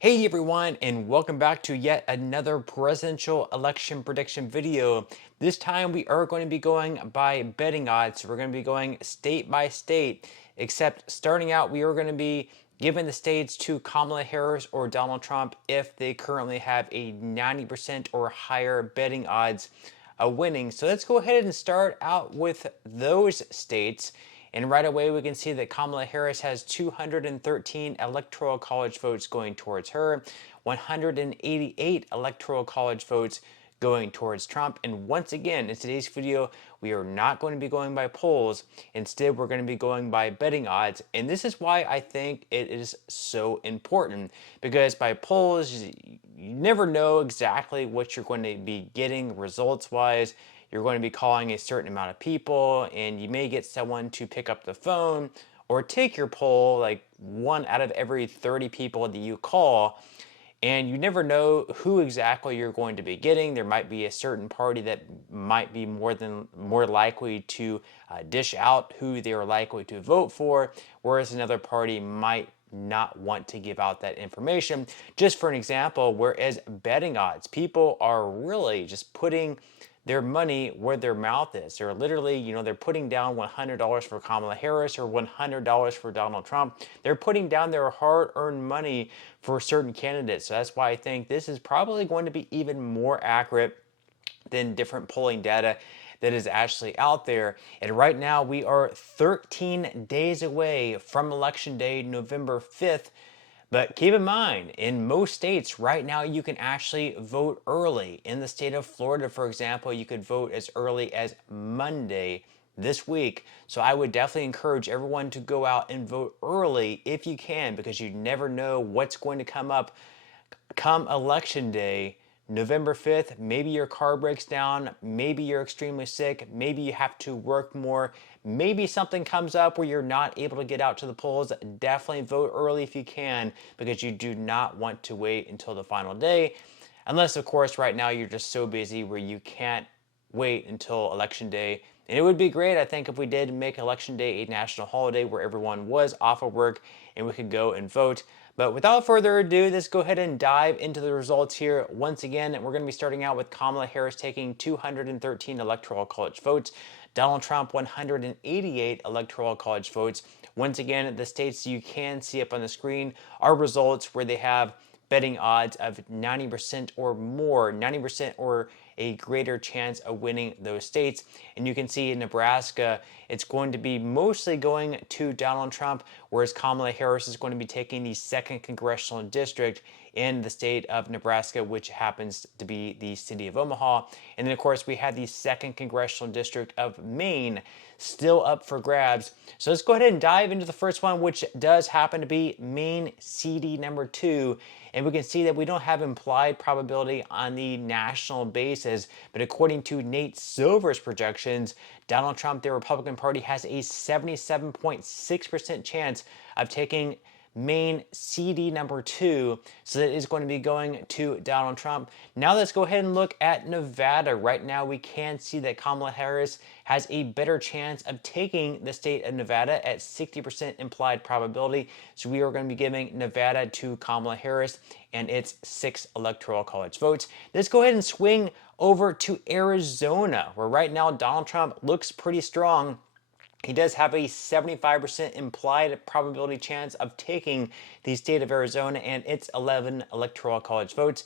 Hey everyone, and welcome back to yet another presidential election prediction video. This time we are going to be going by betting odds. So we're going to be going state by state, except starting out we are going to be giving the states to Kamala Harris or Donald Trump if they currently have a 90% or higher betting odds of winning. So let's go ahead and start out with those states. And right away, we can see that Kamala Harris has 213 electoral college votes going towards her, 188 electoral college votes going towards Trump. And once again, in today's video, we are not going to be going by polls. Instead, we're going to be going by betting odds. And this is why I think it is so important, because by polls, you never know exactly what you're going to be getting results wise. You're going to be calling a certain amount of people, and you may get someone to pick up the phone or take your poll, like 1 out of every 30 people that you call. And you never know who exactly you're going to be getting. There might be a certain party that might be more likely to dish out who they're likely to vote for, whereas another party might not want to give out that information. Just for an example, whereas betting odds, people are really just putting their money where their mouth is. They're literally, they're putting down $100 for Kamala Harris or $100 for Donald Trump. They're putting down their hard-earned money for certain candidates. So that's why I think this is probably going to be even more accurate than different polling data that is actually out there. And right now we are 13 days away from Election Day, November 5th. But keep in mind, in most states right now, you can actually vote early. In the state of Florida, for example, you could vote as early as Monday this week. So I would definitely encourage everyone to go out and vote early if you can, because you never know what's going to come up come Election Day. November 5th, maybe your car breaks down, maybe you're extremely sick, maybe you have to work more, maybe something comes up where you're not able to get out to the polls. Definitely vote early if you can, because you do not want to wait until the final day. Unless, of course, right now you're just so busy where you can't wait until Election Day. And it would be great, I think, if we did make Election Day a national holiday where everyone was off of work and we could go and vote. But without further ado, let's go ahead and dive into the results here. Once again, we're going to be starting out with Kamala Harris taking 213 electoral college votes, Donald Trump 188 electoral college votes. Once again, the states you can see up on the screen are results where they have betting odds of 90% or more, 90% or a greater chance of winning those states. And you can see in Nebraska, it's going to be mostly going to Donald Trump, whereas Kamala Harris is going to be taking the 2nd congressional district in the state of Nebraska, which happens to be the city of Omaha. And then, of course, we have the 2nd congressional district of Maine still up for grabs. So let's go ahead and dive into the first one, which does happen to be Maine CD number 2. And we can see that we don't have implied probability on the national basis, but according to Nate Silver's projections, Donald Trump, the Republican Party, has a 77.6% chance of taking Maine CD number 2, so that is going to be going to Donald Trump. Now let's go ahead and look at Nevada. Right now we can see that Kamala Harris has a better chance of taking the state of Nevada at 60% implied probability. So we are going to be giving Nevada to Kamala Harris and its 6 electoral college votes. Let's go ahead and swing over to Arizona, where right now Donald Trump looks pretty strong. He does have a 75% implied probability chance of taking the state of Arizona and its 11 electoral college votes.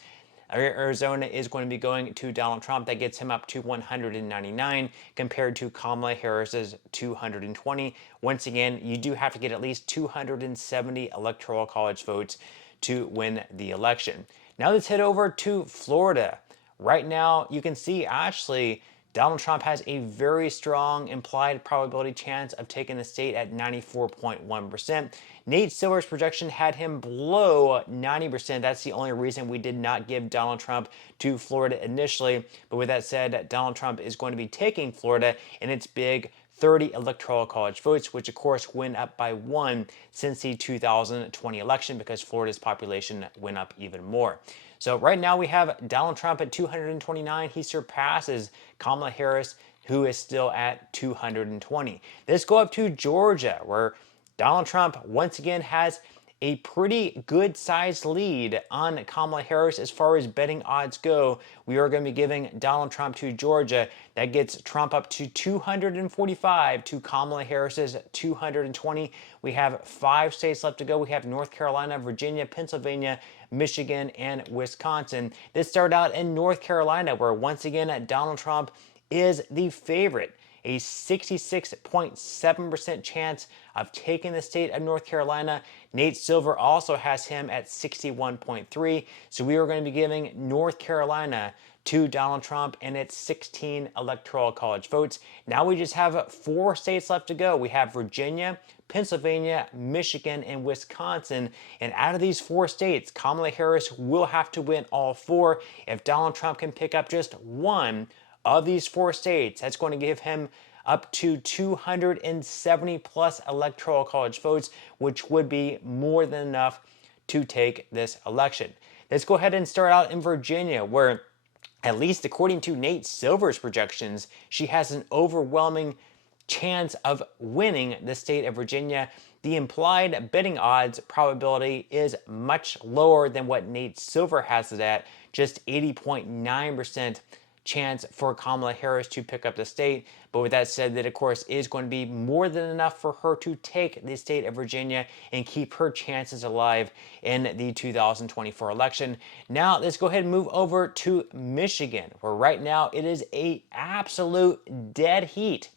Arizona is going to be going to Donald Trump. That gets him up to 199 compared to Kamala Harris's 220. Once again, you do have to get at least 270 electoral college votes to win the election. Now let's head over to Florida. Right now, you can see actually Donald Trump has a very strong implied probability chance of taking the state at 94.1%. Nate Silver's projection had him below 90%. That's the only reason we did not give Donald Trump to Florida initially. But with that said, Donald Trump is going to be taking Florida in its big 30 electoral college votes, which of course went up by 1 since the 2020 election because Florida's population went up even more. So right now we have Donald Trump at 229. He surpasses Kamala Harris, who is still at 220. Let's go up to Georgia, where Donald Trump once again has a pretty good sized lead on Kamala Harris as far as betting odds go. We are going to be giving Donald Trump to Georgia. That gets Trump up to 245 to Kamala Harris's 220. We have 5 states left to go. We have North Carolina, Virginia, Pennsylvania, Michigan, and Wisconsin. This started out in North Carolina, where once again Donald Trump is the favorite. A 66.7% chance of taking the state of North Carolina. Nate Silver also has him at 61.3. So we are going to be giving North Carolina to Donald Trump, and it's 16 electoral college votes. Now we just have 4 states left to go. We have Virginia, Pennsylvania, Michigan, and Wisconsin. And out of these 4 states, Kamala Harris will have to win all 4. If Donald Trump can pick up just one of these 4 states, that's going to give him up to 270 plus electoral college votes, which would be more than enough to take this election. Let's go ahead and start out in Virginia, where, at least according to Nate Silver's projections, she has an overwhelming chance of winning the state of Virginia. The implied betting odds probability is much lower than what Nate Silver has it at, just 80.9% chance for Kamala Harris to pick up the state. But with that said, that of course is going to be more than enough for her to take the state of Virginia and keep her chances alive in the 2024 election. Now let's go ahead and move over to Michigan, where right now it is a absolute dead heat.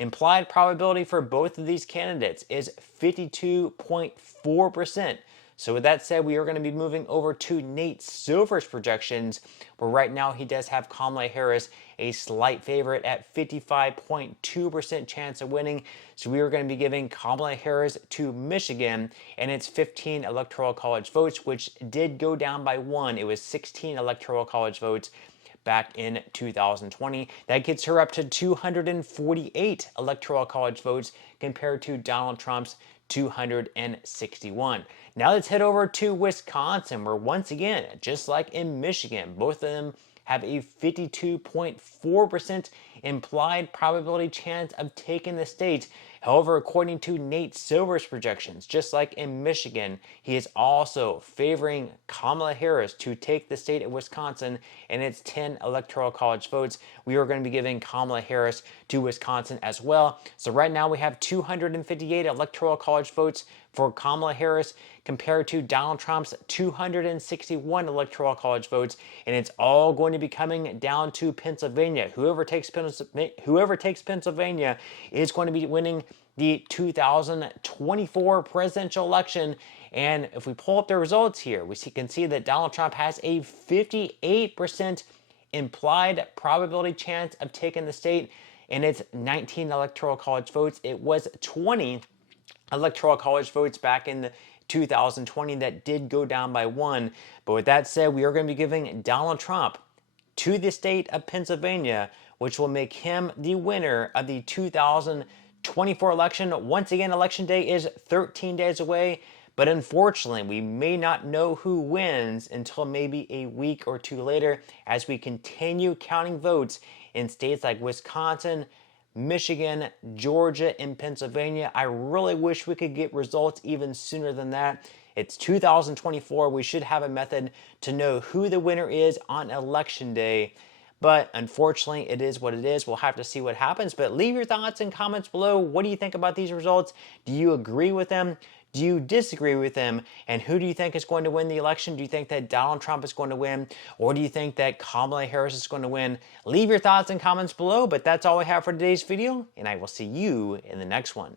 Implied probability for both of these candidates is 52.4%. So with that said, we are going to be moving over to Nate Silver's projections, where right now he does have Kamala Harris a slight favorite at 55.2% chance of winning. So we are going to be giving Kamala Harris to Michigan, and it's 15 electoral college votes, which did go down by 1. It was 16 electoral college votes back in 2020. That gets her up to 248 electoral college votes compared to Donald Trump's 261. Now let's head over to Wisconsin, where once again, just like in Michigan, both of them have a 52.4% implied probability chance of taking the state. However, according to Nate Silver's projections, just like in Michigan, he is also favoring Kamala Harris to take the state of Wisconsin, and it's 10 electoral college votes. We are going to be giving Kamala Harris to Wisconsin as well. So right now we have 258 electoral college votes for Kamala Harris compared to Donald Trump's 261 electoral college votes, and it's all going to be coming down to Pennsylvania. Whoever takes Pennsylvania is going to be winning the 2024 presidential election. And if we pull up the results here, we can see that Donald Trump has a 58% implied probability chance of taking the state, and it's 19 electoral college votes. It was 20 electoral college votes back in 2020 that did go down by 1. But with that said, we are going to be giving Donald Trump to the state of Pennsylvania, which will make him the winner of the 2024 election. Once again, election day is 13 days away, but unfortunately, we may not know who wins until maybe a week or 2 later as we continue counting votes in states like Wisconsin, Michigan, Georgia, and Pennsylvania. I really wish we could get results even sooner than that. It's 2024. We should have a method to know who the winner is on election day. But unfortunately, it is what it is. We'll have to see what happens. But leave your thoughts and comments below. What do you think about these results? Do you agree with them? Do you disagree with them? And who do you think is going to win the election? Do you think that Donald Trump is going to win? Or do you think that Kamala Harris is going to win? Leave your thoughts and comments below. But that's all I have for today's video, and I will see you in the next one.